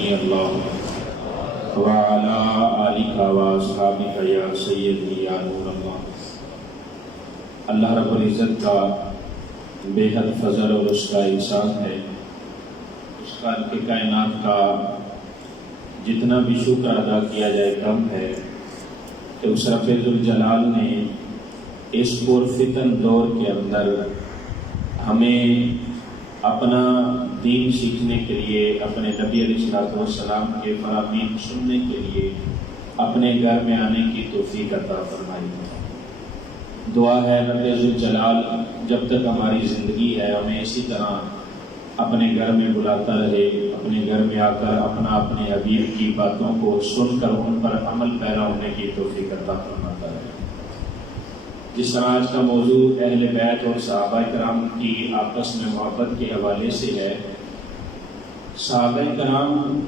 سمیع اللہ وعلی آلک واصحابک یا سیدی یا نور اللہ۔ اللہ رب العزت کا بے حد فضل اور اس کا احسان ہے، اس کا کہ کائنات کا جتنا بھی شکر ادا کیا جائے کم ہے کہ اس رب ذوالجلال نے اس پرفتن دور کے اندر ہمیں اپنا دین سیکھنے کے لیے، اپنے نبی علیہ السلام کے فرامین سننے کے لیے اپنے گھر میں آنے کی توفیق عطا فرمائی ہے۔ دعا ہے رب ذوالجلال جب تک ہماری زندگی ہے ہمیں اسی طرح اپنے گھر میں بلاتا رہے، اپنے گھر میں آ کر اپنے حبیب کی باتوں کو سن کر ان پر عمل پیرا ہونے کی توفیق عطا فرماتا رہے۔ جس طرح آج کا موضوع اہل بیت اور صحابہ کرام کی آپس میں محبت کے حوالے سے ہے۔ صحابہ کرام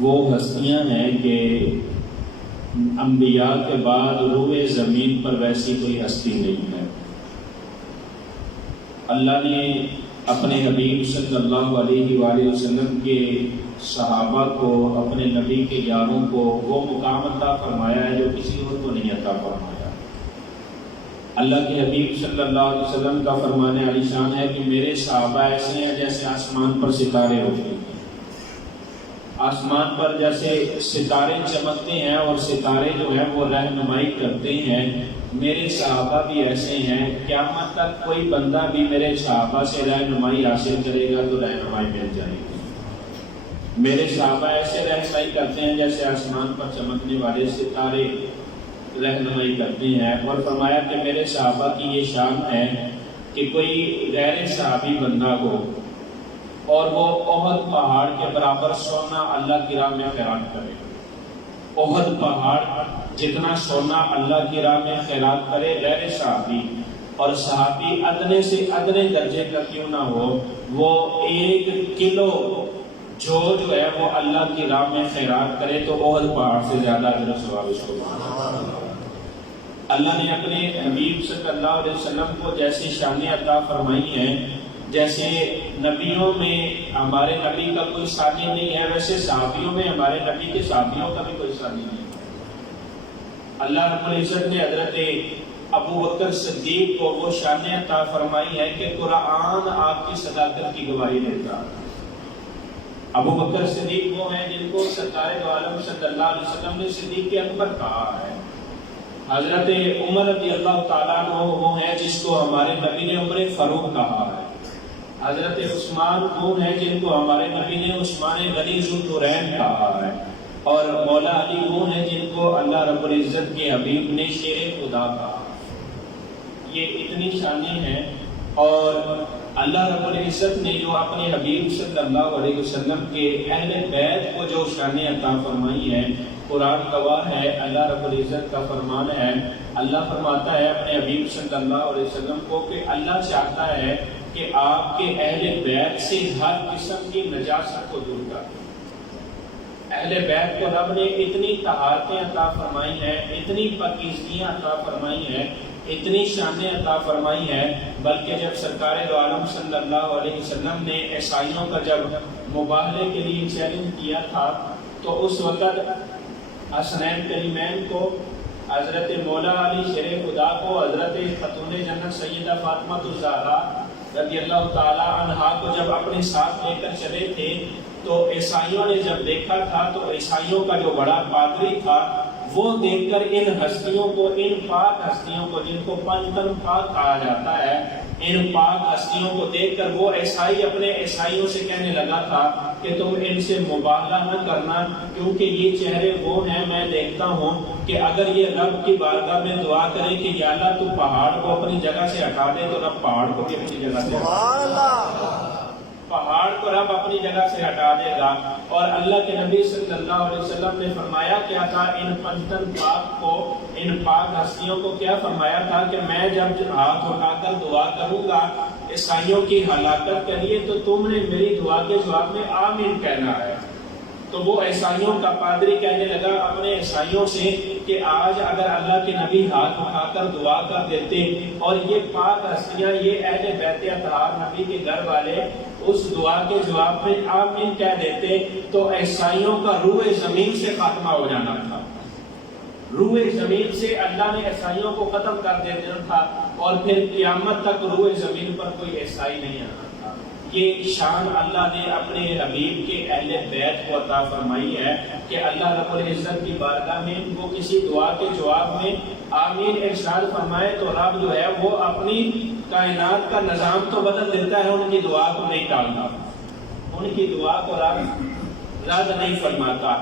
وہ ہستیاں ہیں کہ انبیاء کے بعد روئے زمین پر ویسی کوئی ہستی نہیں ہے۔ اللہ نے اپنے حبیب صلی اللہ علیہ وآلہ وسلم کے صحابہ کو، اپنے نبی کے یاروں کو وہ مقام عطا فرمایا ہے جو کسی اور کو نہیں عطا فرمایا۔ اللہ کے حبیب صلی اللہ علیہ وسلم کا فرمان علی شان ہے کہ میرے صحابہ ایسے ہیں جیسے آسمان پر ستارے ہوتے ہیں، آسمان پر جیسے ستارے چمکتے ہیں اور ستارے جو ہیں وہ رہنمائی کرتے ہیں، میرے صحابہ بھی ایسے ہیں۔ قیامت تک کوئی بندہ بھی میرے صحابہ سے رہنمائی حاصل کرے گا تو رہنمائی مل جائے گی۔ میرے صحابہ ایسے رہنمائی کرتے ہیں جیسے آسمان پر چمکنے والے ستارے رہنمائی کرتے ہیں، اور فرمایا کہ میرے صحابہ کی یہ شان ہے کہ کوئی غیر صحابی بندہ ہو اور وہ احد پہاڑ کے برابر سونا اللہ کی راہ میں خیرات کرے، احد پہاڑ جتنا سونا اللہ کی راہ میں خیرات کرے غیر صحابی، اور صحابی ادنے سے ادنے درجے کا کیوں نہ ہو، وہ 1 کلو جو ہے وہ اللہ کی راہ میں خیرات کرے تو احد پہاڑ سے زیادہ اجر و ثواب اس کو۔ اللہ نے اپنے حبیب صلی اللہ علیہ وسلم کو جیسی شانیں عطا فرمائی ہیں، جیسے نبیوں میں ہمارے نبی کا کوئی ثانی نہیں ہے ویسے صحابیوں میں ہمارے نبی کے صحابیوں کا بھی کوئی ثانی نہیں ہے۔ اللہ رب العزت نے حضرت ابو بکر صدیق کو وہ شانیں عطا فرمائی ہے کہ قرآن آپ کی صداقت کی گواہی دیتا۔ ابو بکر صدیق وہ ہیں جن کو سرکار دو عالم صلی اللہ علیہ وسلم نے صدیق اکبر کہا ہے۔ حضرت عمر رضی اللہ تعالیٰ عنہ وہ ہیں جس کو ہمارے نبی نے عمر فاروق کہا ہے۔ حضرت عثمان وہ ہیں جن کو ہمارے نبی نے عثمان غنی ذو النورین کہا ہے، اور مولا علی وہ ہیں جن کو اللہ رب العزت کے حبیب نے شیر خدا کہا۔ یہ اتنی شانیں ہیں، اور اللہ رب العزت نے جو اپنے حبیب صلی اللہ علیہ وسلم کے اہل بیت کو جو شانیں عطا فرمائی ہیں، قرآن گواہ ہے، اللہ رب العزت کا فرمان ہے۔ اللہ فرماتا ہے اپنے حبیب صلی اللہ علیہ وسلم کو کہ اللہ چاہتا ہے کہ آپ کے اہل بیت سے ہر قسم کی نجاست کو دور کر دیں۔ اہل بیت کو رب نے اتنی طہارتیں عطا فرمائی ہیں، اتنی پاکیزگیاں عطا فرمائی ہیں، اتنی شانیں عطا فرمائی ہیں، بلکہ جب سرکار دو عالم صلی اللہ علیہ وسلم نے عیسائیوں کا جب مباہلے کے لیے چیلنج کیا تھا تو اس وقت حسنین کریمین کو، حضرت مولا علی شیر خدا کو، حضرت خاتون جنت سیدہ فاطمہ الزہرا رضی اللہ تعالی عنہا کو جب اپنے ساتھ لے کر چلے تھے تو عیسائیوں نے جب دیکھا تھا تو عیسائیوں کا جو بڑا پادری تھا وہ دیکھ کر ان ہستیوں کو، ان پاک ہستیوں کو جن کو پنجتن پاک کہا جاتا ہے، ان پاک ہستیوں کو دیکھ کر وہ عیسائی اپنے عیسائیوں سے کہنے لگا تھا کہ تم ان سے مباہلہ نہ کرنا، کیونکہ یہ چہرے وہ ہیں، میں دیکھتا ہوں کہ اگر یہ رب کی بارگاہ میں دعا کرے کہ یا اللہ تو پہاڑ کو اپنی جگہ سے ہٹا دے تو رب پہاڑ کو بھی اپنی جگہ سے پہاڑ کو رب اپنی جگہ سے ہٹا دے گا۔ اور اللہ کے نبی صلی اللہ علیہ وسلم نے فرمایا کیا تھا ان پنجتن پاک کو، ان پاک ہستیوں کو کیا فرمایا تھا کہ میں جب ہاتھ اٹھا کر دعا کروں گا عیسائیوں کی ہلاکت کے لیے تو تم نے میری دعا کے جواب میں آمین کہنا ہے۔ تو وہ عیسائیوں کا پادری کہنے لگا اپنے عیسائیوں سے کہ آج اگر اللہ کے نبی ہاتھ اٹھا کر دعا کر دیتے اور یہ پاک ہستیاں، یہ اہل بیت اطہار نبی کے گھر والے اس دعا کے جواب میں آمین کہہ دیتے تو عیسائیوں کا روح زمین سے خاتمہ ہو جانا تھا۔ روح زمین سے اللہ نے عیسائیوں کو ختم کر دینا تھا اور پھر قیامت تک روح زمین پر کوئی عیسائی نہیں آنا تھا۔ یہ شان اللہ نے اپنے حبیب کے اہل بیت کو عطا فرمائی ہے کہ اللہ رب العزت کی بارگاہ میں وہ کسی دعا کے جواب میں آمین ارشاد فرمائے تو رب جو ہے وہ اپنی کائنات کا نظام تو بدل دیتا ہے، ان کی دعا کو نہیں ٹالتا، ان کی دعا کو رب رد نہیں فرماتا۔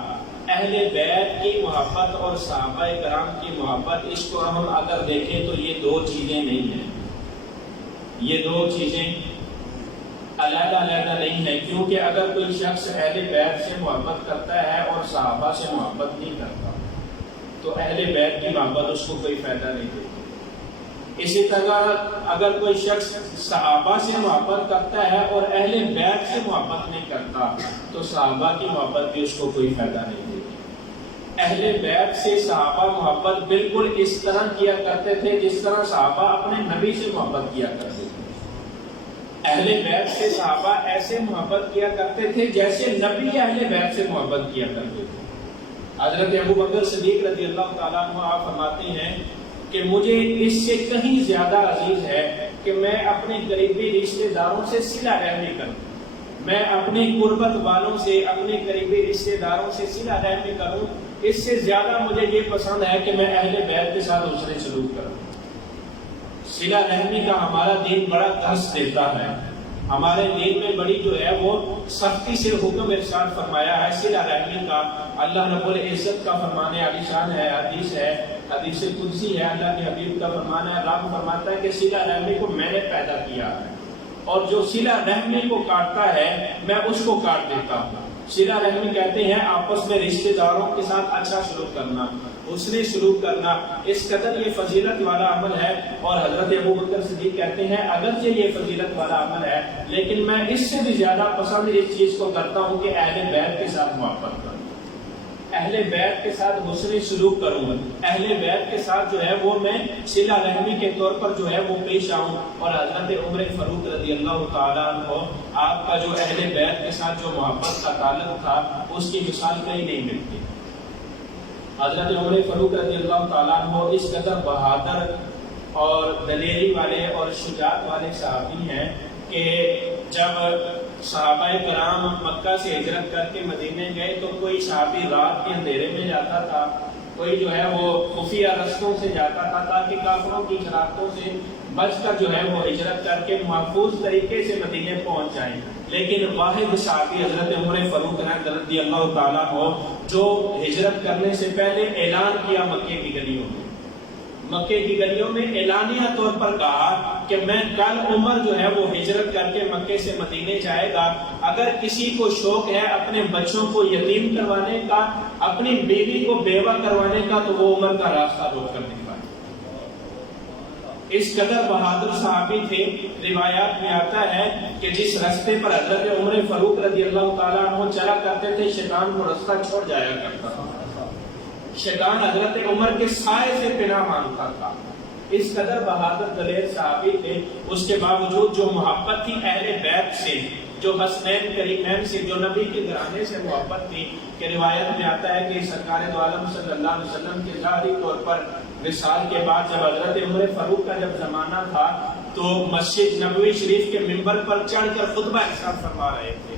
اہل بیت کی محبت اور صحابہ کرام کی محبت، اس کو ہم اگر دیکھیں تو یہ دو چیزیں نہیں ہیں، یہ دو چیزیں علیحدہ علیحدہ نہیں ہیں، کیونکہ اگر کوئی شخص اہل بیت سے محبت کرتا ہے اور صحابہ سے محبت نہیں کرتا تو اہل بیت کی محبت اس کو کوئی فائدہ نہیں دیتی۔ اسی طرح اگر کوئی شخص صحابہ سے محبت کرتا ہے اور اہل بیت سے محبت نہیں کرتا تو صحابہ کی محبت بھی اس کو کوئی فائدہ نہیں دیتی۔ اہل بیت سے صحابہ محبت بالکل اس طرح کیا کرتے تھے جس طرح صحابہ اپنے نبی سے محبت کیا کرتے تھے۔ اہل بیت سے صحابہ ایسے محبت کیا کرتے تھے جیسے نبی اہل بیت سے محبت کیا کرتے تھے۔ حضرت ابو بکر صدیق رضی اللہ تعالیٰ عنہ آپ فرماتے ہیں کہ مجھے اس سے کہیں زیادہ عزیز ہے کہ میں اپنے قریبی رشتہ داروں سے صلہ رحمی کروں، میں اپنے قربت والوں سے، اپنے قریبی رشتہ داروں سے صلہ رحمی کروں، اس سے زیادہ مجھے یہ پسند ہے کہ میں اہل بیت کے ساتھ حسن سلوک کروں۔ صلہ رحمی کا ہمارا دین بڑا درس دیتا ہے، ہمارے دین میں بڑی جو ہے وہ سختی سے حکم ارشاد فرمایا ہے صلہ رحمی کا۔ اللہ رب العزت کا فرمان عالی شان ہے، حدیث ہے، حدیث قدسی ہے، اللہ کے حبیب کا فرمان ہے، رب فرماتا ہے کہ صلہ رحمی کو میں نے پیدا کیا ہے اور جو صلہ رحمی کو کاٹتا ہے میں اس کو کاٹ دیتا ہوں۔ صلہ رحمی کہتے ہیں آپس میں رشتہ داروں کے ساتھ اچھا سلوک کرنا، حسن سلوک کرنا، اس قدر یہ فضیلت والا عمل ہے۔ اور حضرت ابو بکر صدیق کہتے ہیں اگرچہ یہ فضیلت والا عمل ہے لیکن میں اس سے بھی زیادہ پسند اس چیز کو کرتا ہوں کہ اہل بیت کے ساتھ محبت کروں، اہل بیت کے ساتھ حسن سلوک کروں، اہل بیت کے ساتھ جو ہے وہ میں صلہ رحمی کے طور پر جو ہے وہ پیش آؤں۔ اور حضرت عمر فاروق رضی اللہ تعالیٰ عنہ، آپ کا جو اہل بیت کے ساتھ جو محبت کا تعلق تھا اس کی مثال کہیں نہیں ملتی۔ حضرت عمر فاروق رضی اللہ تعالیٰ عنہ اس قدر بہادر اور دلیری والے اور شجاعت والے صحابی ہیں کہ جب صحابہ کرام مکہ سے ہجرت کر کے مدینے گئے تو کوئی صحابی رات کے اندھیرے میں جاتا تھا، کوئی جو ہے وہ خفیہ رستوں سے جاتا تھا تاکہ کافروں کی شرارتوں سے بچ کر جو ہے وہ ہجرت کر کے محفوظ طریقے سے مدینے پہنچ جائیں۔ لیکن واحد صحابی حضرت عمر فاروق رضی اللہ تعالیٰ عنہ جو ہجرت کرنے سے پہلے اعلان کیا مکے کی گلیوں میں، مکے کی گلیوں میں اعلانیہ طور پر کہا کہ میں کل عمر جو ہے وہ ہجرت کر کے مکے سے مدینے جائے گا، اگر کسی کو شوق ہے اپنے بچوں کو یتیم کروانے کا، اپنی بیوی کو بیوہ کروانے کا تو وہ عمر کا راستہ روک کر دکھائے۔ اس قدر بہادر صحابی تھے۔ روایات میں آتا ہے کہ جس راستے پر حضرت عمر فاروق رضی اللہ تعالیٰ عنہ چلا کرتے تھے شیطان کو راستہ چھوڑ جایا کرتا تھا، شیطان حضرت عمر کے سائے سے پناہ مانگتا تھا۔ اس قدر بہادر دلیر صحابی تھے، اس کے باوجود جو محبت تھی اہل بیت سے، جو حسنین کریمین سے، جو نبی کے گھرانے سے محبت تھی، کہ روایت میں آتا ہے کہ سرکار دو عالم صلی اللہ علیہ وسلم کے ظاہری طور پر وصال کے بعد جب حضرت عمر فاروق کا جب زمانہ تھا تو مسجد نبوی شریف کے ممبر پر چڑھ کر خطبہ ارشاد فرما رہے تھے،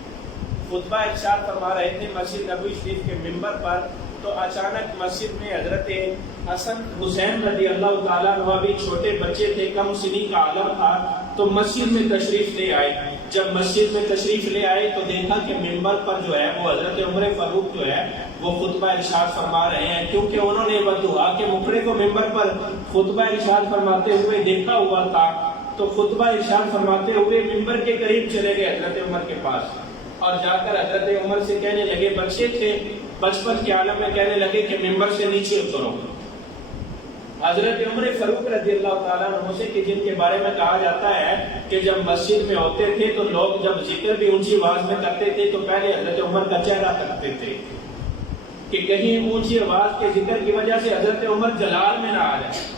خطبہ ارشاد فرما رہے تھے مسجد نبوی شریف کے ممبر پر، تو اچانک مسجد میں حضرت حسن حسین رضی اللہ تعالیٰ عنہ بھی چھوٹے بچے تھے، کم سنی کا عالم تھا، تو مسجد میں تشریف لے آئے۔ جب مسجد میں تشریف لے آئے تو دیکھا کہ ممبر پر جو ہے وہ حضرت عمر فاروق جو ہے وہ خطبہ ارشاد فرما رہے ہیں، کیونکہ انہوں نے بددعا کے مکڑے کو ممبر پر خطبہ ارشاد فرماتے ہوئے دیکھا ہوا تھا، تو خطبہ ارشاد فرماتے ہوئے ممبر کے قریب چلے گئے حضرت عمر کے پاس اور جا کر حضرت عمر سے کہنے لگے، بچے تھے بچپن کے عالم میں، کہنے لگے کہ ممبر سے نیچے اترو۔ حضرت عمر فاروق رضی اللہ تعالیٰ عنہ سے کہ جن کے بارے میں کہا جاتا ہے کہ جب مسجد میں ہوتے تھے تو لوگ جب ذکر بھی اونچی آواز میں کرتے تھے تو پہلے حضرت عمر کا چہرہ کرتے تھے کہ کہیں اونچی آواز کے ذکر کی وجہ سے حضرت عمر جلال میں نہ آ جائے.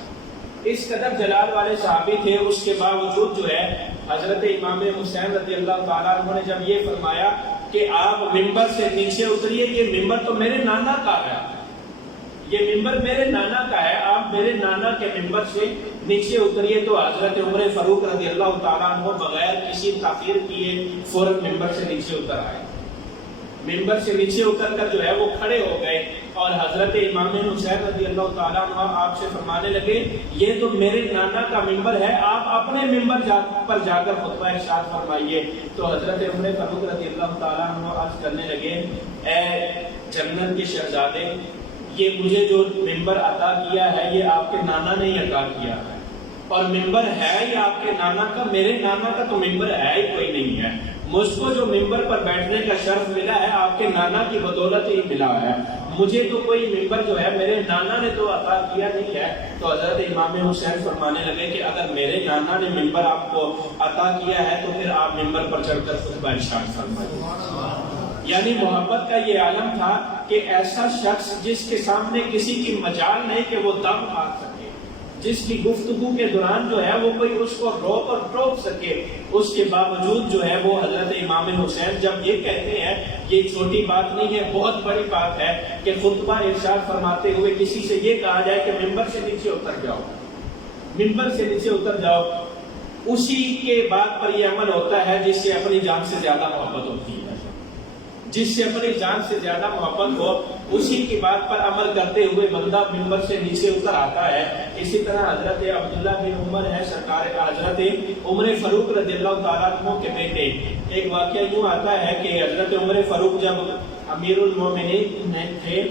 اس قدر جلال والے صحابی تھے. اس کے باوجود جو ہے حضرت امام حسین رضی اللہ تعالیٰ عنہ نے جب یہ فرمایا کہ آپ ممبر سے نیچے اتریے، یہ ممبر تو میرے نانا کا ہے، یہ ممبر میرے نانا کا ہے، آپ میرے نانا کے ممبر سے نیچے اتریے، تو حضرت عمر فاروق رضی اللہ تعالیٰ عنہ بغیر کسی تاخیر کیے فوراً ممبر سے نیچے اتر آئے. ممبر سے نیچے اتر کر جو ہے وہ کھڑے ہو گئے اور حضرت امام حسین رضی اللہ تعالیٰ عنہ آپ سے فرمانے لگے یہ تو میرے نانا کا ممبر ہے، آپ اپنے ممبر پر جا کر خطبہ ارشاد فرمائیے. تو حضرت عمر فاروق رضی اللہ تعالیٰ عنہ عرض کرنے لگے اے جنت کے شہزادے، یہ مجھے جو ممبر عطا کیا ہے یہ آپ کے نانا نے ہی عطا کیا ہے، اور ممبر ہے یہ آپ کے نانا کا، میرے نانا کا تو ممبر ہے ہی کوئی نہیں ہے. مجھ کو جو ممبر پر بیٹھنے کا شرف ملا ہے آپ کے نانا کی بدولت ہی ملا ہے، مجھے تو کوئی ممبر جو ہے میرے نانا نے تو عطا کیا نہیں ہے. تو حضرت امام حسین فرمانے لگے کہ اگر میرے نانا نے ممبر آپ کو عطا کیا ہے تو پھر آپ ممبر پر چڑھ کر خطبہ ارشاد فرمائیے. یعنی محبت کا یہ عالم تھا کہ ایسا شخص جس کے سامنے کسی کی مجال نہیں کہ وہ دم مار سکے، جس کی گفتگو کے دوران جو ہے وہ کوئی اس کو روک اور ٹوک سکے، اس کے باوجود جو ہے وہ حضرت امام حسین جب یہ کہتے ہیں یہ چھوٹی بات نہیں ہے، بہت بڑی بات ہے کہ خطبہ ارشاد فرماتے ہوئے کسی سے یہ کہا جائے کہ ممبر سے نیچے اتر جاؤ، ممبر سے نیچے اتر جاؤ. اسی کے بعد پر یہ عمل ہوتا ہے جس سے اپنی جان سے زیادہ محبت ہوتی ہے، جس سے اپنی جان سے زیادہ محبت ہو اسی کی بات پر عمل کرتے ہوئے بندہ ممبر سے نیچے اتر آتا ہے. اسی طرح حضرت عبداللہ بن عمر ہے سرکار حضرت عمر فاروق رضی اللہ تعالیٰ عنہ کے بیٹے. ایک واقعہ یوں آتا ہے کہ حضرت عمر فاروق جب امیر المومنین تھے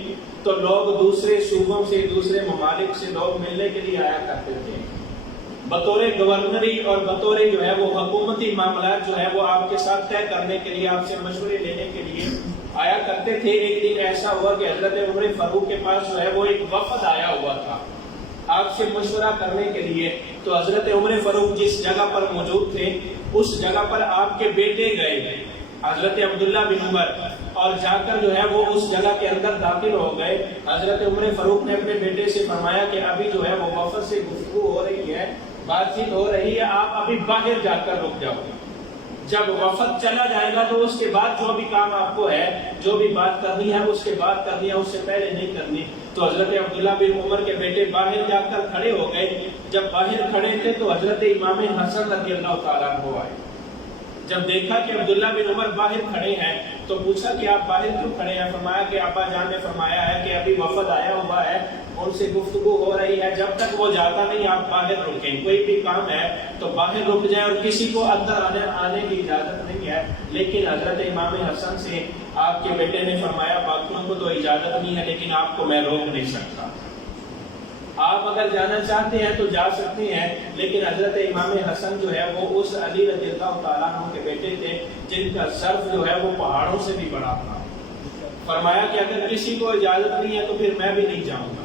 تو لوگ دوسرے صوبوں سے دوسرے ممالک سے لوگ ملنے کے لیے آیا کرتے تھے بطور گورنری اور بطور جو ہے وہ حکومتی معاملات جو ہے وہ آپ کے ساتھ طے کرنے کے لیے آپ سے مشورے لینے کے لیے آیا کرتے تھے. ایک دن ایسا ہوا کہ حضرت عمر فاروق کے پاس جو ہے وہ ایک وفد آیا ہوا تھا آپ سے مشورہ کرنے کے لیے. تو حضرت عمر فاروق جس جگہ پر موجود تھے اس جگہ پر آپ کے بیٹے گئے حضرت عبداللہ بن عمر، اور جا کر جو ہے وہ اس جگہ کے اندر داخل ہو گئے. حضرت عمر فاروق نے اپنے بیٹے سے فرمایا کہ ابھی جو ہے وہ وفد سے گفتگو ہو رہی ہے، بات چیت ہو رہی ہے، آپ ابھی باہر جا کر رک جاؤ، جب وفد چلا جائے گا تو اس کے بعد جو بھی کام آپ کو ہے، جو بھی بات کرنی ہے اس کے بعد کرنی ہے، اس سے پہلے نہیں کرنی. تو حضرت عبداللہ بن عمر کے بیٹے باہر جا کر کھڑے ہو گئے. جب باہر کھڑے تھے تو حضرت امام حسن رضی اللہ تعالیٰ عنہ آئے. جب دیکھا کہ عبداللہ بن عمر باہر کھڑے ہیں تو پوچھا کہ آپ باہر کیوں کھڑے ہیں؟ فرمایا کہ ابا جان نے فرمایا ہے کہ ابھی وفد آیا ہوا ہے، ان سے گفتگو ہو رہی ہے، جب تک وہ جاتا نہیں آپ باہر رکیں، کوئی بھی کام ہے تو باہر رک جائیں، اور کسی کو اندر آنے کی اجازت نہیں ہے. لیکن حضرت امام حسن سے آپ کے بیٹے نے فرمایا باقیوں کو تو اجازت نہیں ہے لیکن آپ کو میں روک نہیں سکتا، آپ اگر جانا چاہتے ہیں تو جا سکتے ہیں. لیکن حضرت امام حسن جو ہے وہ اس علی رضی اللہ تعالیٰ عنہ کے بیٹے تھے جن کا صرف جو ہے وہ پہاڑوں سے بھی بڑا تھا. فرمایا کہ اگر کسی کو اجازت نہیں ہے تو پھر میں بھی نہیں جاؤں گا،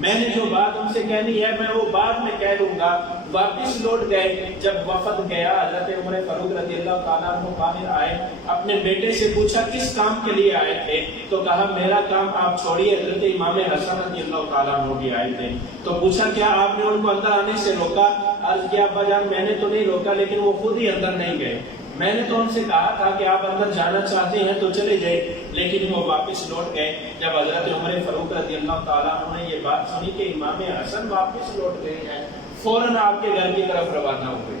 میں نے جو بات ان سے کہنی ہے میں وہ بعد میں کہہ لوں گا. واپس لوٹ گئے. جب وفد گیا حضرت عمر فاروق رضی اللہ تعالیٰ عنہ باہر آئے، اپنے بیٹے سے پوچھا کس کام کے لیے آئے تھے؟ تو کہا میرا کام آپ چھوڑیے، حضرت امام حسن رضی اللہ تعالیٰ عنہ بھی آئے تھے. تو پوچھا کیا آپ نے ان کو اندر آنے سے روکا؟ عرض کیا ابا جان میں نے تو نہیں روکا لیکن وہ خود ہی اندر نہیں گئے، میں نے تو ان سے کہا تھا کہ آپ اندر جانا چاہتے ہیں تو چلے جائے، لیکن وہ واپس لوٹ گئے. جب حضرت عمر فاروق رضی اللہ تعالیٰ عنہ نے یہ بات سنی کہ امام حسن واپس لوٹ گئے ہیں، فوراً آپ کے گھر کی طرف روانہ ہوئے،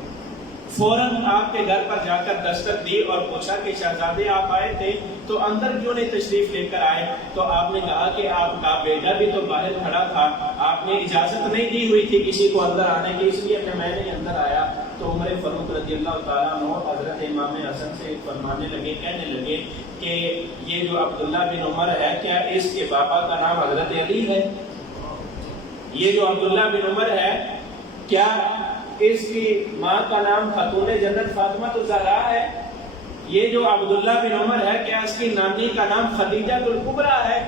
فوراً آپ کے گھر پر جا کر دستک دی اور پوچھا کہ شہزادے آپ آئے تھے تو اندر کیوں نہیں تشریف لے کر آئے؟ تو آپ نے کہا کہ آپ کا بیٹا بھی تو باہر کھڑا تھا، آپ نے اجازت نہیں دی ہوئی تھی کسی کو اندر آنے کی، اس لیے میں نے اندر آیا. تو عمر فاروق رضی اللہ تعالیٰ عنہ حضرت امام حسن سے فرمانے لگے، کہنے لگے کہ یہ جو عبداللہ بن عمر ہے کیا اس کے بابا کا نام حضرت علی ہے؟ یہ جو عبداللہ بن عمر ہے کیا اس کی ماں کا نام خاتون جنت فاطمہ الزہرا ہے؟ یہ جو عبداللہ بن عمر ہے کیا اس کی نانی کا نام خدیجہ الکبریٰ ہے؟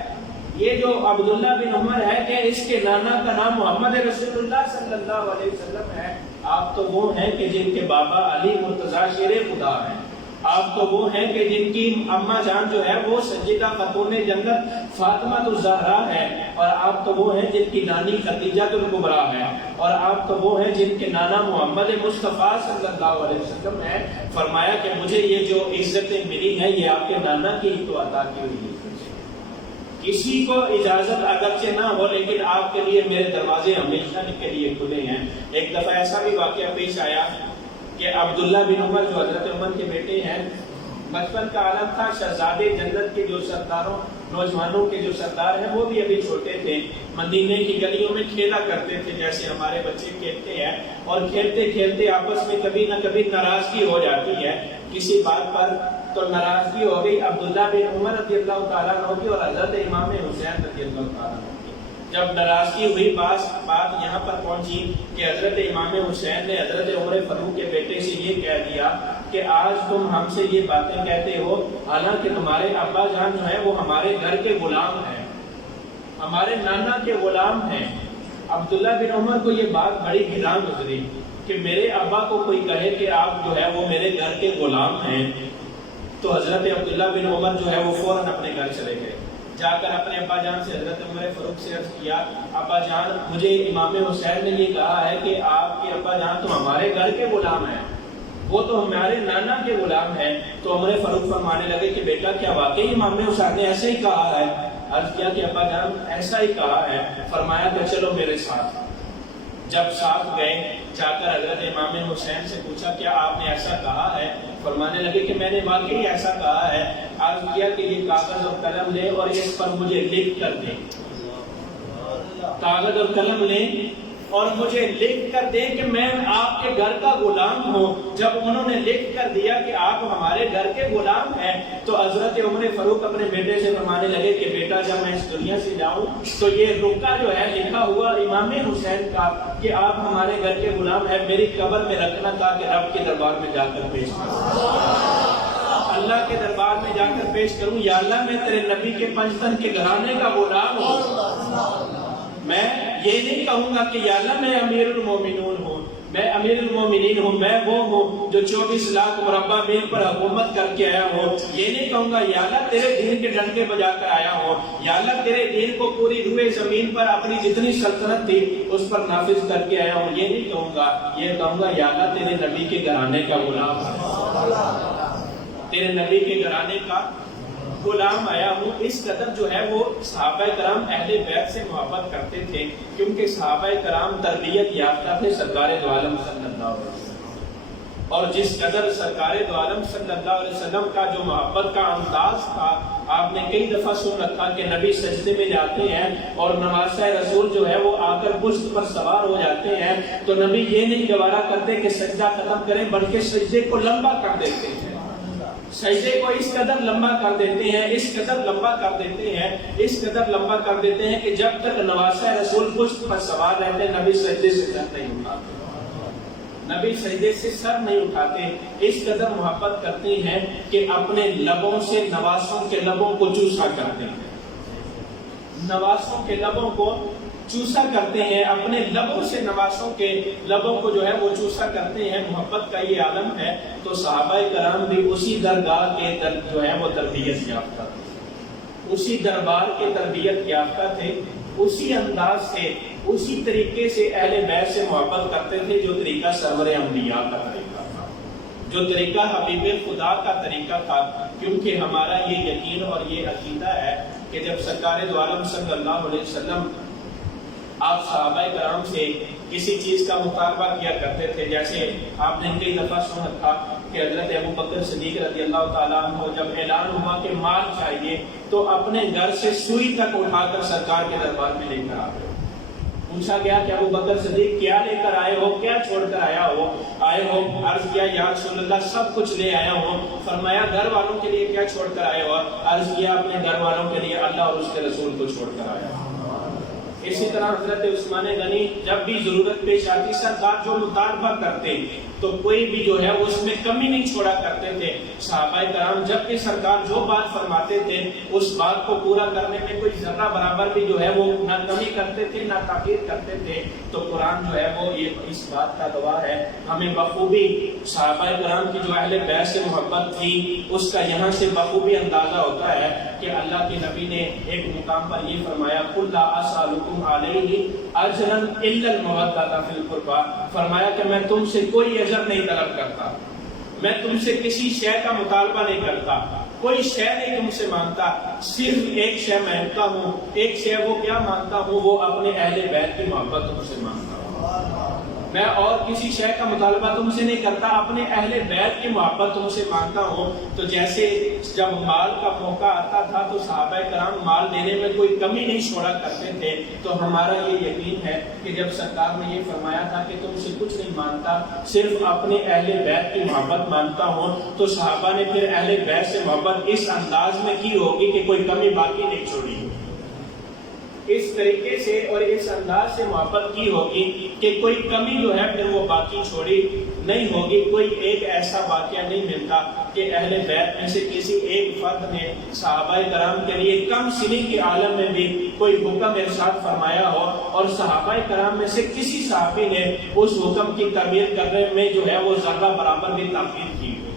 یہ جو عبداللہ بن عمر ہے کہ اس کے نانا کا نام محمد رسول اللہ صلی اللہ علیہ وسلم ہے. آپ تو وہ ہیں کہ جن کے بابا علی مرتضیٰ شیر خدا ہیں. آپ تو وہ ہیں کہ جن کی اماں جان جو ہے وہ سیدہ خاتون جنت فاطمہ الزہرا ہے. اور آپ تو وہ ہیں جن کی نانی خدیجہ الکبریٰ ہے. اور آپ تو وہ ہیں جن کے نانا محمد مصطفیٰ صلی اللہ علیہ وسلم ہے. فرمایا کہ مجھے یہ جو عزتیں ملی ہیں یہ آپ کے نانا کی ہی تو عطا کی ہوئی ہے. کسی کو اجازت اگرچہ نہ ہو لیکن آپ کے لیے میرے دروازے ہمیشہ کے لیے کھلے ہیں. ایک دفعہ ایسا بھی واقعہ پیش آیا کہ عبداللہ بن عمر جو حضرت عمر کے بیٹے ہیں، بچپن کا عالم تھا. شہزادے جنت کے جو سرداروں نوجوانوں کے جو سردار ہیں وہ بھی ابھی چھوٹے تھے. مدینے کی گلیوں میں کھیلا کرتے تھے جیسے ہمارے بچے کھیلتے ہیں. اور کھیلتے کھیلتے آپس میں کبھی نہ کبھی ناراضگی ہو جاتی ہے کسی بات پر. تو ناراضگی ہو گئی عبداللہ بن عمر رضی اللہ تعالیٰ عنہ کی اور حضرت امام حسین رضی اللہ تعالیٰ عنہ کی. جب ناراضگی ہوئی بات یہاں پر پہنچی کہ حضرت امام حسین نے حضرت عمر فاروق کے بیٹے سے یہ کہہ دیا کہ آج تم ہم سے یہ باتیں کہتے ہو حالانکہ تمہارے ابا جان جو ہے وہ ہمارے گھر کے غلام ہیں، ہمارے نانا کے غلام ہیں. عبداللہ بن عمر کو یہ بات بڑی گراں گزری کہ میرے ابا کو کوئی کہے کہ آپ جو ہے وہ میرے گھر کے غلام ہیں. تو حضرت عبداللہ بن عمر جو ہے وہ فوراً اپنے گھر چلے گئے. جا کر اپنے ابا جان سے حضرت عمر فاروق سے عرض کیا ابا جان مجھے امام حسین نے یہ کہا ہے کہ آپ کے ابا جان تو ہمارے گھر کے غلام ہیں، وہ تو ہمارے نانا کے غلام ہیں. تو عمر فاروق فرمانے لگے کہ بیٹا کیا واقعی امام حسین نے ایسے ہی کہا ہے؟ عرض کیا کہ ابا جان ایسا ہی کہا ہے. فرمایا کہ چلو میرے ساتھ. جب ساتھ گئے جا کر حضرت امام حسین سے پوچھا کیا آپ نے ایسا کہا ہے؟ فرمانے لگے کہ میں نے واقعی ایسا کہا ہے. عرض کیا کہ یہ کاغذ اور قلم لے اور اس پر مجھے لکھ کر دیں. کاغذ اور قلم لیں اور مجھے لکھ کر دیں کہ میں آپ کے گھر کا غلام ہوں. جب انہوں نے لکھ کر دیا کہ آپ ہمارے گھر کے غلام ہیں تو حضرت عمر فاروق اپنے بیٹے سے فرمانے لگے کہ بیٹا جب میں اس دنیا سے جاؤں تو یہ رکا جو ہے لکھا ہوا امام حسین کا کہ آپ ہمارے گھر کے غلام ہیں میری قبر میں رکھنا تاکہ رب کے دربار میں جا کر پیش کروں، اللہ کے دربار میں جا کر پیش کروں یا اللہ میں تیرے نبی کے پنجتن کے گھرانے کا غلام ہوں. میں یہ نہیں کہوں گا کہ یا اللہ میں امیر المومنین ہوں، میں امیر المومنین ہوں، میں وہ ہوں جو 24 لاکھ مربع میل پر حکومت کر کے آیا ہوں. یہ نہیں کہوں گا یا اللہ تیرے دین کے ڈنڈے بجا کر آیا ہوں، یا اللہ تیرے دین کو پوری روئے زمین پر اپنی جتنی سلطنت تھی اس پر نافذ کر کے آیا ہوں. یہ نہیں کہوں گا، یہ کہوں گا یا اللہ تیرے نبی کے گھرانے کا غلام ہے، تیرے نبی کے گھرانے کا غلام آیا ہوں. اس قدر جو ہے وہ صحابہ کرام اہل بیت سے محبت کرتے تھے کیونکہ صحابہ کرام تربیت یافتہ تھے سرکار دو عالم صلی اللہ علیہ وسلم. اور جس قدر سرکار دو عالم صلی اللہ علیہ وسلم کا جو محبت کا انداز تھا آپ نے کئی دفعہ سن رکھا کہ نبی سجدے میں جاتے ہیں اور نواسہ رسول جو ہے وہ آ کر پشت پر سوار ہو جاتے ہیں تو نبی یہ نہیں گوارا کرتے کہ سجدہ ختم کریں بلکہ سجدے کو لمبا کر دیتے ہیں. سجدے کو اس قدر لمبا کر دیتے ہیں، اس قدر لمبا کر دیتے ہیں، اس قدر لمبا کر دیتے ہیں کہ جب تک نواسہ رسول پشت پر سوار رہتے نبی سجدے سے سر نہیں اٹھاتے، نبی سجدے سے سر نہیں اٹھاتے. اس قدر محبت کرتے ہیں کہ اپنے لبوں سے نواسوں کے لبوں کو چوسا کرتے ہیں، نواسوں کے لبوں کو چوسا کرتے ہیں، اپنے لبوں سے نواسوں کے لبوں کو جو ہے وہ چوسا کرتے ہیں. محبت کا یہ عالم ہے. تو صحابہ کرام بھی اسی درگاہ کے جو ہے وہ تربیت یافتہ تھے، اسی دربار کے تربیت یافتہ تھے، اسی انداز سے اسی طریقے سے اہل بیت سے محبت کرتے تھے جو طریقہ سرور انبیاء کا طریقہ تھا، جو طریقہ حبیب خدا کا طریقہ تھا. کیونکہ ہمارا یہ یقین اور یہ عقیدہ ہے کہ جب سرکار دو عالم صلی اللہ علیہ وسلم آپ صحابہ کرام سے کسی چیز کا مطالبہ کیا کرتے تھے، جیسے آپ نے کئی دفعہ سن رکھا کہ حضرت ابو بکر صدیق رضی اللہ تعالیٰ عنہ جب اعلان ہوا کہ مال چاہیے تو اپنے گھر سے سوئی تک اٹھا کر سرکار کے دربار میں لے کر آ گئے. پوچھا گیا کہ ابو بکر صدیق کیا لے کر آئے ہو، کیا چھوڑ کر آئے ہو؟ عرض کیا یا رسول اللہ سب کچھ لے آیا ہوں. فرمایا گھر والوں کے لیے کیا چھوڑ کر آئے ہو؟ عرض کیا اپنے گھر والوں کے لیے اللہ اور اس کے رسول کو چھوڑ کر آیا. اسی طرح حضرت عثمان غنی جب بھی ضرورت پیش آتی سرکار جو مطالبہ کرتے تو کوئی بھی جو ہے اس میں کمی نہیں چھوڑا کرتے تھے صحابہ کرام، جب کہ سرکار جو بات فرماتے تھے اس بات کو پورا کرنے میں کوئی ذرہ برابر بھی جو ہے وہ نہ کمی کرتے تھے نہ تاخیر کرتے تھے۔ تو قرآن جو ہے وہ یہ اس بات کا گواہ ہے۔ ہمیں بخوبی صحابہ کرام کی جو اہل بیت سے محبت تھی اس کا یہاں سے بخوبی اندازہ ہوتا ہے کہ اللہ کے نبی نے ایک مقام پر یہ فرمایا قُلْ لَا أَسْأَلُكُمْ عَلَيْهِ أَجْرًا إِلَّا الْمَوَدَّةَ فِي الْقُرْبَى، فرمایا کہ میں تم سے کوئی اجر نہیں طلب کرتا، میں تم سے کسی شے کا مطالبہ نہیں کرتا، کوئی شے نہیں تم سے مانگتا، صرف ایک شے مانگتا ہوں۔ ایک شے وہ کیا مانگتا ہوں؟ وہ اپنے اہل بیت کی محبت تم سے مانگتا ہوں۔ میں اور کسی شے کا مطالبہ تم سے نہیں کرتا، اپنے اہل بیت کی محبت تم سے مانگتا ہوں۔ تو جیسے جب مال کا موقع آتا تھا تو صحابہ کرام مال دینے میں کوئی کمی نہیں چھوڑا کرتے تھے۔ تو ہمارا یہ یقین ہے کہ جب سرکار نے یہ فرمایا تھا کہ تم سے کچھ نہیں مانگتا، صرف اپنے اہل بیت کی محبت مانگتا ہوں، تو صحابہ نے پھر اہل بیت سے محبت اس انداز میں کی ہوگی کہ کوئی کمی باقی نہیں چھوڑی، اس طریقے سے اور اس انداز سے محبت کی ہوگی کہ کوئی کمی جو ہے پھر وہ باقی چھوڑی نہیں ہوگی۔ کوئی ایک ایسا واقعہ نہیں ملتا کہ اہل بیت میں سے کسی ایک فرد نے صحابہ کرام کے لیے کم سنی کے عالم میں بھی کوئی حکم ارشاد فرمایا ہو اور صحابہ کرام میں سے کسی صحابی نے اس حکم کی تعمیل کرنے میں جو ہے وہ ذرہ برابر بھی تاخیر کی ہو،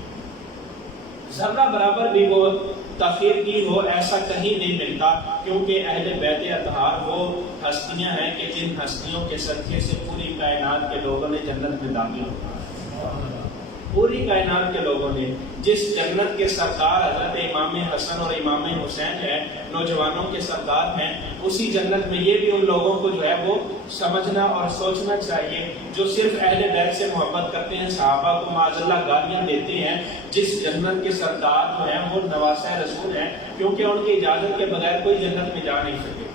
ذرہ برابر بھی وہ تاخیر کی ہو، ایسا کہیں نہیں ملتا۔ کیونکہ اہل بیت اطہار وہ ہستیاں ہیں کہ جن ہستیوں کے صدقے سے پوری کائنات کے لوگوں نے جنت میں داخل ہونا ہے۔ پوری کائنات کے لوگوں نے، جس جنت کے سردار حضرت امام حسن اور امام حسین ہے، نوجوانوں کے سردار ہیں، اسی جنت میں یہ بھی ان لوگوں کو جو ہے وہ سمجھنا اور سوچنا چاہیے جو صرف اہل بیت سے محبت کرتے ہیں، صحابہ کو معاذ اللہ گالیاں دیتے ہیں۔ جس جنت کے سردار جو ہیں وہ نواسہ رسول ہیں، کیونکہ ان کی اجازت کے بغیر کوئی جنت میں جا نہیں سکے۔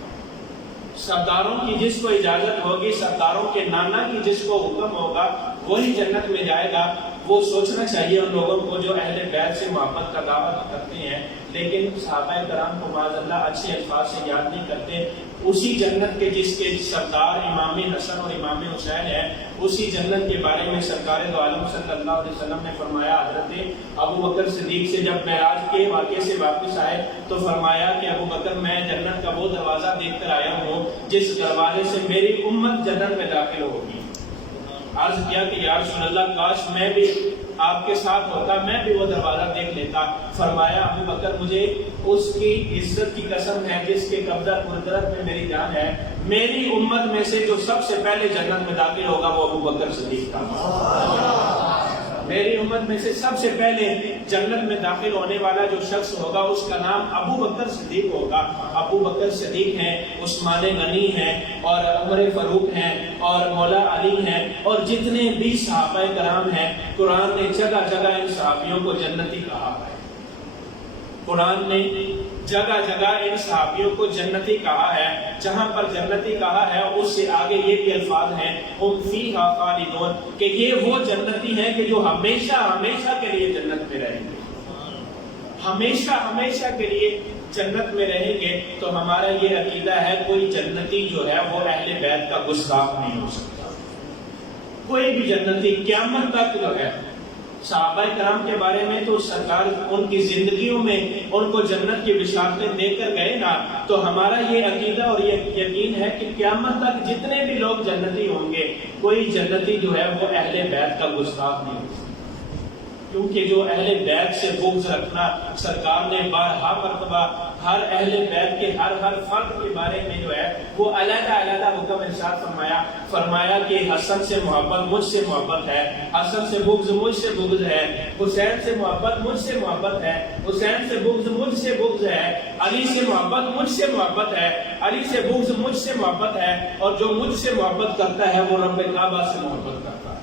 سرداروں کی جس کو اجازت ہوگی، سرداروں کے نانا کی جس کو حکم ہوگا، وہی جنت میں جائے گا۔ وہ سوچنا چاہیے ان لوگوں کو جو اہل بیت سے محبت کا دعویٰ کرتے ہیں لیکن صحابہ کرام کو معاذ اللہ اچھے الفاظ سے یاد نہیں کرتے۔ اسی جنت کے جس کے سردار امام حسن اور امام حسین ہے، اسی جنت کے بارے میں سرکار دو عالم صلی اللہ علیہ وسلم نے فرمایا، حضرت ابو بکر صدیق سے جب معراج کے واقعے سے واپس آئے تو فرمایا کہ ابو بکر میں جنت کا وہ دروازہ دیکھ کر آیا ہوں جس دروازے سے میری امت جنت میں داخل ہوگی۔ عرض کیا کہ یا رسول اللہ کاش میں بھی آپ کے ساتھ ہوتا، میں بھی وہ دروازہ دیکھ لیتا۔ فرمایا ابو بکر مجھے اس کی عزت کی قسم ہے جس کے قبضہ قدرت میں میری جان ہے، میری امت میں سے جو سب سے پہلے جنت میں داخل ہوگا وہ ابو بکر صدیق کا۔ میری امت میں سے سب سے پہلے جنت میں داخل ہونے والا جو شخص ہوگا اس کا نام ابو بکر صدیق ہوگا۔ ابو بکر صدیق ہیں، عثمان غنی ہیں اور عمر فاروق ہیں اور مولا علی ہیں اور جتنے بھی صحابہ کرام ہیں۔ قرآن نے جگہ جگہ ان صحابیوں کو جنتی کہا ہے، قرآن نے جگہ جگہ ان صحابیوں کو جنتی کہا ہے۔ جہاں پر جنتی کہا ہے اس سے آگے یہ بھی الفاظ ہیں ہم فیہا خالدون، کہ یہ وہ جنتی ہیں کہ جو ہمیشہ ہمیشہ کے لیے جنت میں رہیں گے، ہمیشہ ہمیشہ کے لیے جنت میں رہیں گے۔ تو ہمارا یہ عقیدہ ہے کوئی جنتی جو ہے وہ اہل بیت کا گستاخ نہیں ہو سکتا۔ کوئی بھی جنتی قیامت تک جو ہے، صحابہ کرام کے بارے میں تو سرکار ان کی زندگیوں میں ان کو جنت کی بشارتیں دے کر گئے نا، تو ہمارا یہ عقیدہ اور یہ یقین ہے کہ قیامت تک جتنے بھی لوگ جنتی ہوں گے، کوئی جنتی جو ہے وہ اہل بیت کا گستاخ نہیں ہو سکتا۔ کیونکہ جو اہل بیت سے بغض رکھنا، سرکار نے بارہا مرتبہ ہر اہل بیت کے ہر فرد کے بارے میں جو ہے وہ علیحدہ علیحدہ حکم ارشاد فرمایا کہ حسن سے محبت مجھ سے محبت ہے، حسن سے بغض مجھ سے بغض ہے، حسین سے محبت مجھ سے محبت ہے، حسین سے بغض مجھ سے بغض ہے، علی سے محبت مجھ سے محبت ہے، علی سے بغض مجھ سے محبت ہے، اور جو مجھ سے محبت کرتا ہے وہ رب کعبہ سے محبت کرتا ہے۔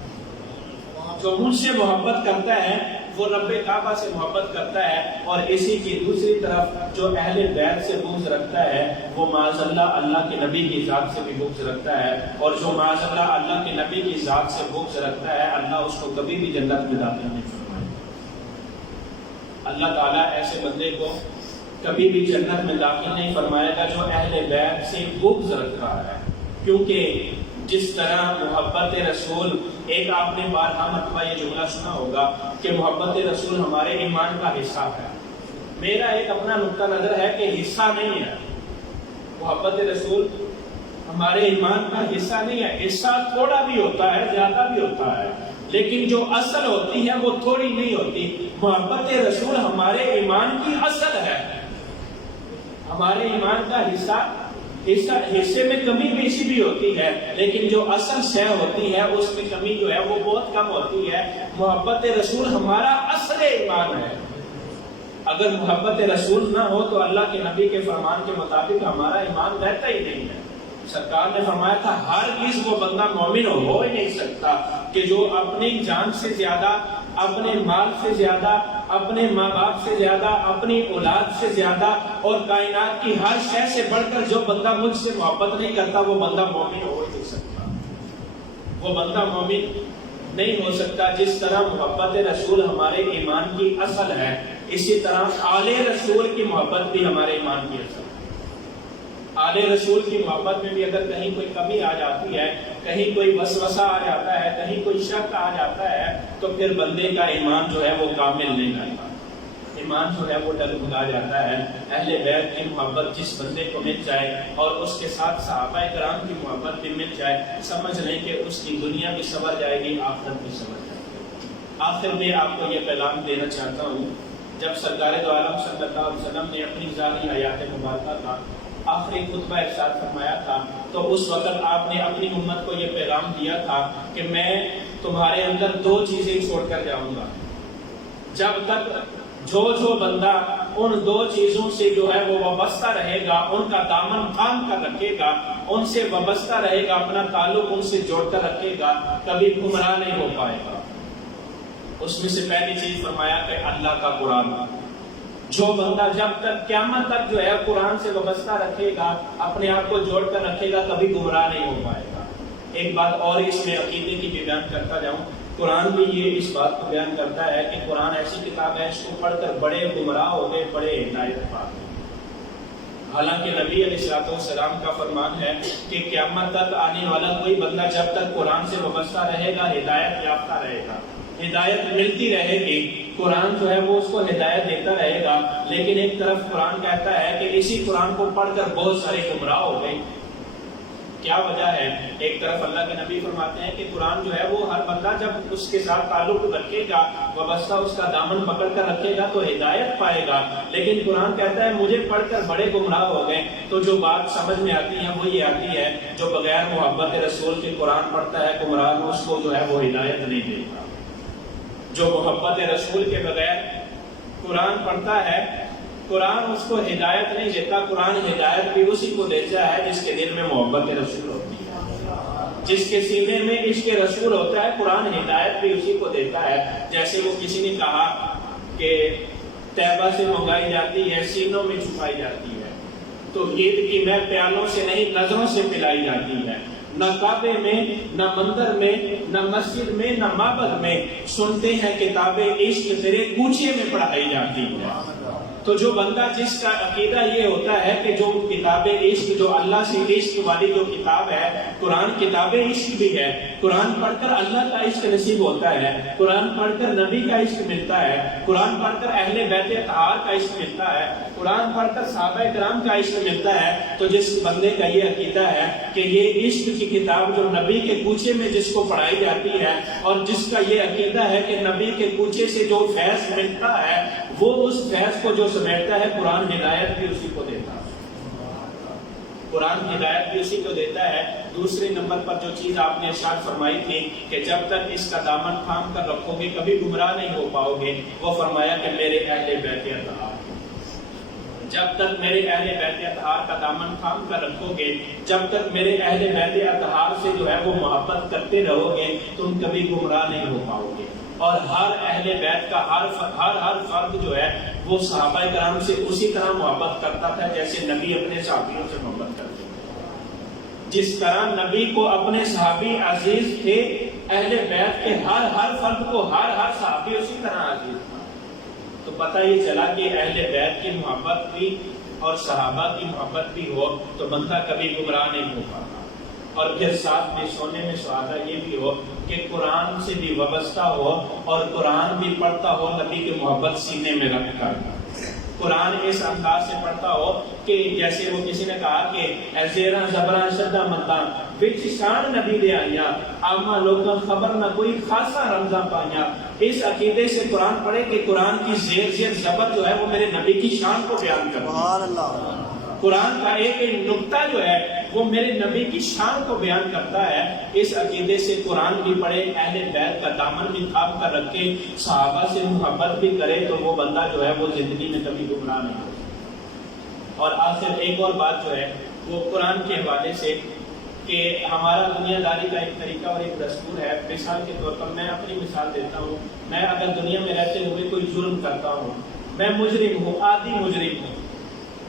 جو مجھ سے محبت کرتا ہے وہ رب کعبہ سے محبت کرتا ہے، اور اسی کی دوسری طرف جو اہل بیت سے بغض رکھتا ہے وہ معاذ اللہ اللہ کے نبی کی ذات سے بھی بغض رکھتا ہے، اور جو معاذ اللہ اللہ کے نبی کی ذات سے بغض رکھتا ہے اللہ اس کو کبھی بھی جنت میں داخل نہیں فرمائے۔ اللہ تعالیٰ ایسے بندے کو کبھی بھی جنت میں داخل نہیں فرمائے گا جو اہل بیت سے بغض رکھ رہا ہے، کیونکہ جس طرح محبت رسول، ایک آپ نے بارہا مرتبہ یہ جملہ سنا ہوگا کہ محبت رسول ہمارے ایمان کا حصہ ہے. میرا ایک اپنا نقطہ نظر ہے کہ حصہ نہیں ہے. محبت رسول ہمارے ایمان کا حصہ نہیں ہے. حصہ تھوڑا بھی ہوتا ہے، زیادہ بھی ہوتا ہے، لیکن جو اصل ہوتی ہے وہ تھوڑی نہیں ہوتی. محبت رسول ہمارے ایمان کی اصل ہے. ہمارے ایمان کا حصے میں کمی بیشی بھی ہوتی ہے، لیکن جو اصل شے ہوتی ہے اس میں کمی جو ہے وہ بہت کم ہوتی ہے. محبت رسول ہمارا اصل ایمان ہے. اگر محبت رسول نہ ہو تو اللہ کے نبی کے فرمان کے مطابق ہمارا ایمان رہتا ہی نہیں ہے. سرکار نے فرمایا تھا ہرگز وہ بندہ مومن ہو ہی نہیں سکتا کہ جو اپنی جان سے زیادہ، اپنے مال سے زیادہ، اپنے ماں باپ سے زیادہ، اپنی اولاد سے زیادہ اور کائنات کی ہر شے سے بڑھ کر جو بندہ مجھ سے محبت نہیں کرتا وہ بندہ مومن ہو ہی نہیں سکتا. وہ بندہ مومن نہیں ہو سکتا. جس طرح محبت رسول ہمارے ایمان کی اصل ہے، اسی طرح آل رسول کی محبت بھی ہمارے ایمان کی اصل ہے. آل رسول کی محبت میں بھی اگر کہیں کوئی کمی آ جاتی ہے، کہیں کوئی وسوسہ آ جاتا ہے، کہیں کوئی شک آ جاتا ہے، تو پھر بندے کا ایمان جو ہے وہ کامل نہیں رہتا. ایمان جو ہے وہ ڈگمگا جاتا ہے. اہل بیت کی محبت جس بندے کو مل جائے اور اس کے ساتھ صحابہ کرام کی محبت بھی مل جائے، سمجھ لیں کہ اس کی دنیا بھی سنور جائے گی، آخرت بھی سنور جائے گی. آخر میں آپ کو یہ پیغام دینا چاہتا ہوں، جب سرکار دو عالم صلی اللہ علیہ وسلم نے اپنی ظاہری حیات مبارکہ کا آخری خطبہ ارشاد فرمایا تھا تو اس وقت آپ نے اپنی امت کو یہ پیغام دیا تھا کہ میں تمہارے اندر دو چیزیں چھوڑ کر جاؤں گا. جب تک جو بندہ ان دو چیزوں سے جو ہے وہ وابستہ رہے گا، ان کا دامن تھام کر رکھے گا، ان سے وابستہ رہے گا، اپنا تعلق ان سے جوڑ کر رکھے گا، کبھی گمراہ نہیں ہو پائے گا. اس میں سے پہلی چیز فرمایا کہ اللہ کا قرآن. جو بندہ جب تک قیامت تک جو ہے قرآن سے وابستہ رکھے گا، اپنے آپ کو جوڑ کر رکھے گا، کبھی گمراہ نہیں ہو پائے گا. ایک بات اور اس میں عقیدے کی بھی بیان کرتا جاؤں، قرآن بھی یہ اس بات کو بیان کرتا ہے کہ قرآن ایسی کتاب ہے اس کو پڑھ کر بڑے گمراہ ہو گئے، بڑے ہدایت پا گئے. حالانکہ نبی علیہ السلام کا فرمان ہے کہ قیامت تک آنے والا کوئی بندہ جب تک قرآن سے وابستہ رہے گا ہدایت یافتہ رہے گا، ہدایت ملتی رہے گی. قرآن جو ہے وہ اس کو ہدایت دیتا رہے گا. لیکن ایک طرف قرآن کہتا ہے کہ اسی قرآن کو پڑھ کر بہت سارے گمراہ ہو گئے. کیا وجہ ہے؟ ایک طرف اللہ کے نبی فرماتے ہیں کہ قرآن جو ہے وہ ہر بندہ جب اس کے ساتھ تعلق رکھے گا، وابستہ اس کا دامن پکڑ کر رکھے گا تو ہدایت پائے گا. لیکن قرآن کہتا ہے مجھے پڑھ کر بڑے گمراہ ہو گئے. تو جو بات سمجھ میں آتی ہے وہ یہ آتی ہے جو بغیر محبت رسول کے قرآن پڑھتا ہے گمراہ، اس کو جو ہے وہ ہدایت نہیں دیتا. جو محبت رسول کے بغیر قرآن پڑھتا ہے، قرآن اس کو ہدایت نہیں دیتا. قرآن ہدایت بھی اسی کو دیتا ہے جس کے دل میں محبت رسول ہوتی ہے، جس کے سینے میں عشق رسول ہوتا ہے. قرآن ہدایت بھی اسی کو دیتا ہے. جیسے وہ کسی نے کہا کہ طیبہ سے منگائی جاتی ہے، سینوں میں چھپائی جاتی ہے، تو عید کی میں پیالوں سے نہیں نظروں سے پلائی جاتی ہے. نہ کعبے میں، نہ مندر میں، نہ مسجد میں، نہ معبد میں، سنتے ہیں کتاب عشق تیرے کوچے میں پڑھائی جاتی ہے. تو جو بندہ جس کا عقیدہ یہ ہوتا ہے کہ جو کتاب عشق، جو اللہ سے عشق والی جو کتاب ہے، قرآن کتاب عشق بھی ہے. قرآن پڑھ کر اللہ کا عشق نصیب ہوتا ہے، قرآن پڑھ کر نبی کا عشق ملتا ہے، قرآن پڑھ کر اہل بیت اطہار کا عشق ملتا ہے، قرآن پڑھ کر صحابہ کرام کا عشق ملتا ہے. تو جس بندے کا یہ عقیدہ ہے کہ یہ عشق کی کتاب جو نبی کے کوچے میں جس کو پڑھائی جاتی ہے، اور جس کا یہ عقیدہ ہے کہ نبی کے کوچے سے جو فیض ملتا ہے وہ اس فیض کو جو سمیٹتا ہے، قرآن ہدایت بھی اسی کو دیتا ہے. قرآن ہدایت بھی اسی کو دیتا ہے. دوسرے نمبر پر جو چیز آپ نے ارشاد فرمائی تھی کہ جب تک اس کا دامن تھام کر رکھو گے کبھی گمراہ نہیں ہو پاؤ گے، وہ فرمایا کہ میرے اہل بیت اطہار. جب تک میرے اہل بیت اطہار کا دامن تھام کر رکھو گے، جب تک میرے اہل بیت اطہار سے جو ہے وہ محبت کرتے رہو گے، تم کبھی گمراہ نہیں ہو پاؤ گے. اور ہر اہل بیت کا ہر فرد جو ہے وہ صحابہ کرام سے اسی طرح محبت کرتا تھا جیسے نبی اپنے صحابیوں سے محبت کرتے تھے. جس طرح نبی کو اپنے صحابی عزیز تھے، اہل بیت کے ہر فرد کو ہر صحابی اسی طرح عزیز تھا. تو پتہ یہ چلا کہ اہل بیت کی محبت بھی اور صحابہ کی محبت بھی ہو تو بندہ کبھی گمراہ نہیں ہو پاتا. اور پھر ساتھ میں سونے میں سہاگا یہ بھی ہو کہ قرآن سے بھی وابستہ ہو اور قرآن بھی پڑھتا ہو نبی کی محبت سینے میں رکھ کر، قرآن اس انداز سے پڑھتا ہو کہ جیسے وہ کسی نے کہا کہ زیرا زبراں شدہ متا وچ شان نبی دے آیا آما لوگاں خبر نہ کوئی خاصا رمضاں پایا، اس عقیدے سے قرآن پڑھے کہ قرآن کی زیر زبر جو ہے وہ میرے نبی کی شان کو بیان کرتا ہے، سبحان اللہ، قرآن کا ایک ایک نقطہ جو ہے وہ میرے نبی کی شان کو بیان کرتا ہے۔ اس عقیدے سے قرآن بھی پڑھے، اہل بیت کا دامن بھی تھام کر رکھے، صحابہ سے محبت بھی کرے، تو وہ بندہ جو ہے وہ زندگی میں کبھی گمراہ نہیں ہوگا۔ اور آخر ایک اور بات جو ہے وہ قرآن کے حوالے سے کہ ہمارا دنیا داری کا ایک طریقہ اور ایک دستور ہے۔ مثال کے طور پر میں اپنی مثال دیتا ہوں، میں اگر دنیا میں رہتے ہوئے کوئی جرم کرتا ہوں، میں مجرم ہوں، عادی مجرم ہوں،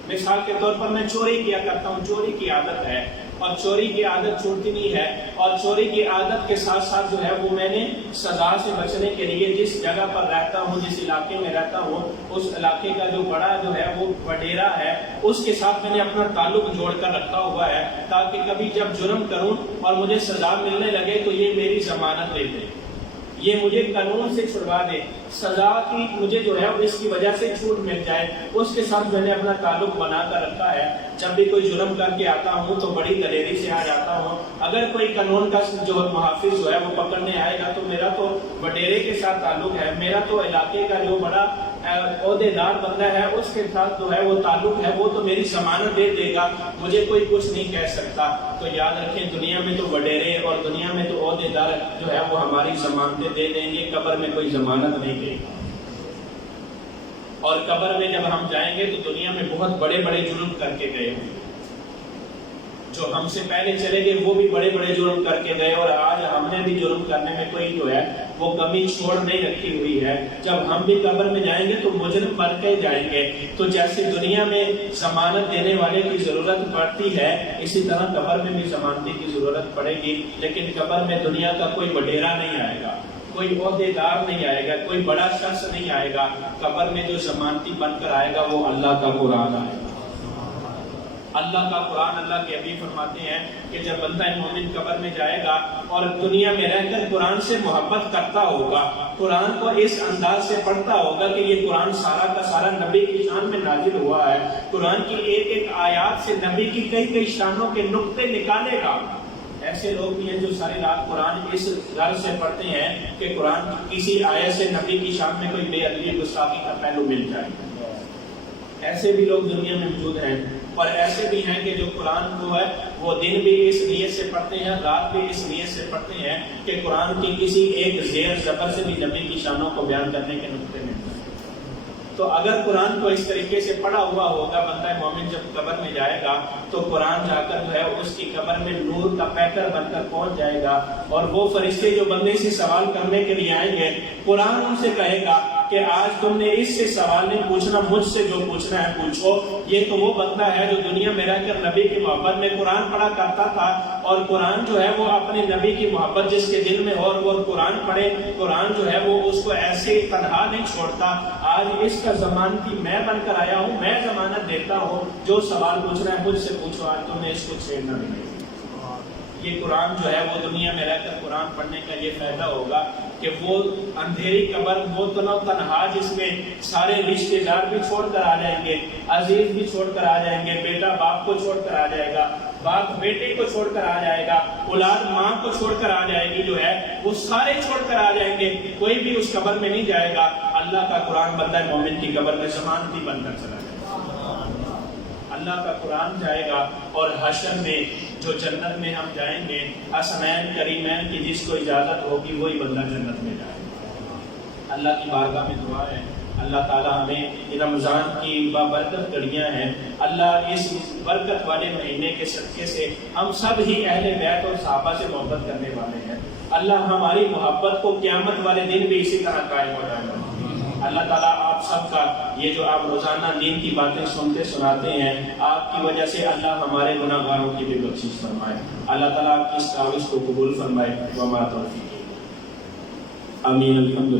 مثال کے طور پر میں چوری کیا کرتا ہوں، چوری کی عادت ہے اور چوری کی عادت چھوٹتی نہیں ہے، اور چوری کی عادت کے ساتھ ساتھ جو ہے وہ میں نے سزا سے بچنے کے لیے جس جگہ پر رہتا ہوں، جس علاقے میں رہتا ہوں، اس علاقے کا جو بڑا جو ہے وہ وڈیرا ہے، اس کے ساتھ میں نے اپنا تعلق جوڑ کر رکھا ہوا ہے تاکہ کبھی جب جرم کروں اور مجھے سزا ملنے لگے تو یہ میری ضمانت دے دے، یہ مجھے قانون سے چھڑوا دے، سزا کی مجھے جو ہے اس کی وجہ سے چھوٹ مل جائے، اس کے ساتھ میں نے اپنا تعلق بنا کر رکھا ہے۔ جب بھی کوئی جرم کر کے آتا ہوں تو بڑی دلیری سے آ جاتا ہوں، اگر کوئی قانون کا جو محافظ جو ہے وہ پکڑنے آئے گا تو میرا تو وڈیرے کے ساتھ تعلق ہے، میرا تو علاقے کا جو بڑا عہدے دار بندہ ہے اس کے ساتھ جو ہے وہ تعلق ہے، وہ تو میری ضمانت دے دے گا، مجھے کوئی کچھ نہیں کہہ سکتا۔ تو یاد رکھیں دنیا میں تو وڈیرے اور دنیا میں تو عہدے دار جو ہے وہ ہماری ضمانتیں دے دیں گے، قبر میں کوئی ضمانت نہیں دے گا۔ اور قبر میں جب ہم جائیں گے تو دنیا میں بہت بڑے بڑے جرم کر کے گئے ہوں، جو ہم سے پہلے چلے گئے وہ بھی بڑے بڑے جرم کر کے گئے، اور آج ہم نے بھی جرم کرنے میں کوئی جو ہے وہ کمی چھوڑ نہیں رکھی ہوئی ہے۔ جب ہم بھی قبر میں جائیں گے تو مجرم بن کے جائیں گے، تو جیسے دنیا میں ضمانت دینے والے کی ضرورت پڑتی ہے اسی طرح قبر میں بھی ضمانتی کی ضرورت پڑے گی، لیکن قبر میں دنیا کا کوئی وڈیرا نہیں آئے گا، کوئی عہدے دار نہیں آئے گا، کوئی بڑا شخص نہیں آئے گا، قبر میں جو ضمانتی بن کر آئے گا وہ اللہ کا قرآن آئے گا، اللہ کا قرآن۔ اللہ کے حبیب فرماتے ہیں کہ جب بندہ مومن قبر میں جائے گا اور دنیا میں رہ کر قرآن سے محبت کرتا ہوگا، قرآن کو اس انداز سے پڑھتا ہوگا کہ یہ قرآن سارا کا سارا نبی کی شان میں نازل ہوا ہے، قرآن کی ایک ایک آیات سے نبی کی کئی کئی شانوں کے نقطے نکالے گا۔ ایسے لوگ بھی ہیں جو ساری رات قرآن اس غرض سے پڑھتے ہیں کہ قرآن کی کسی آیت سے نبی کی شان میں کوئی بے ادبی گستاخی کا پہلو مل جائے، ایسے بھی لوگ دنیا میں موجود ہیں۔ اور ایسے بھی ہیں کہ جو قرآن کو ہے وہ دن بھی اس نیت سے پڑھتے ہیں، رات بھی اس نیت سے پڑھتے ہیں کہ قرآن کی کسی ایک زیر زبر سے بھی نبی کی شانوں کو بیان کرنے کے نقطے میں۔ تو اگر قرآن کو اس طریقے سے پڑھا ہوا ہوگا، بندہ مومن جب قبر میں جائے گا تو قرآن جا کر جو ہے اس کی قبر میں نور کا پیکر بن کر پہنچ جائے گا، اور وہ فرشتے جو بندے سے سوال کرنے کے لیے آئیں گے، قرآن ان سے کہے گا کہ آج تم نے اس سے سوال نہیں پوچھنا، مجھ سے جو پوچھنا ہے پوچھو۔ یہ تو وہ بندہ ہے جو دنیا میں رہ کر نبی کی محبت میں قرآن پڑھا کرتا تھا، اور قرآن جو ہے وہ اپنے نبی کی محبت جس کے دل میں ہو اور وہ قرآن پڑھے، قرآن جو ہے وہ اس کو ایسے تنہا نہیں چھوڑتا۔ آج اس کا ضمانتی میں بن کر آیا ہوں، میں ضمانت دیتا ہوں، جو سوال پوچھنا ہے مجھ سے پوچھو، آج تم نے اس کو چھیڑنا نہیں۔ یہ قرآن جو ہے وہ دنیا میں رہ کر قرآن پڑھنے کا یہ فائدہ ہوگا کہ وہ اندھیری قبر، وہ تنہا جس میں سارے رشتے دار بھی چھوڑ کر آ جائیں گے، عزیز بھی چھوڑ کر آ جائیں گے، بیٹا باپ کو چھوڑ کر آ جائے گا، باپ بیٹے کو چھوڑ کر آ جائے گا، اولاد ماں کو چھوڑ کر آ جائے گی، جو ہے وہ سارے چھوڑ کر آ جائیں گے، کوئی بھی اس قبر میں نہیں جائے گا۔ اللہ کا قرآن بندہ مومن کی قبر میں ضمانتی بن کر چلا جائے گا، اللہ کا قرآن جائے گا، اور حشر میں جو جنت میں ہم جائیں گے، حسنین کریمین کی جس کو اجازت ہوگی وہی بندہ جنت میں جائے گا۔ اللہ کی بارگاہ میں دعا ہے اللہ تعالیٰ ہمیں رمضان کی بابرکت گھڑیاں ہیں، اللہ اس برکت والے مہینے کے صدقے سے ہم سب ہی اہل بیت اور صحابہ سے محبت کرنے والے ہیں، اللہ ہماری محبت کو قیامت والے دن بھی اسی طرح قائم ہو جائے گا۔ اللہ تعالیٰ آپ سب کا یہ جو آپ روزانہ دین کی باتیں سنتے سناتے ہیں، آپ کی وجہ سے اللہ ہمارے گناہ گاروں کی بھی بخشش فرمائے، اللہ تعالیٰ آپ کی اس کاوش کو قبول فرمائے، وما توفیق آمین۔ الحمدللہ۔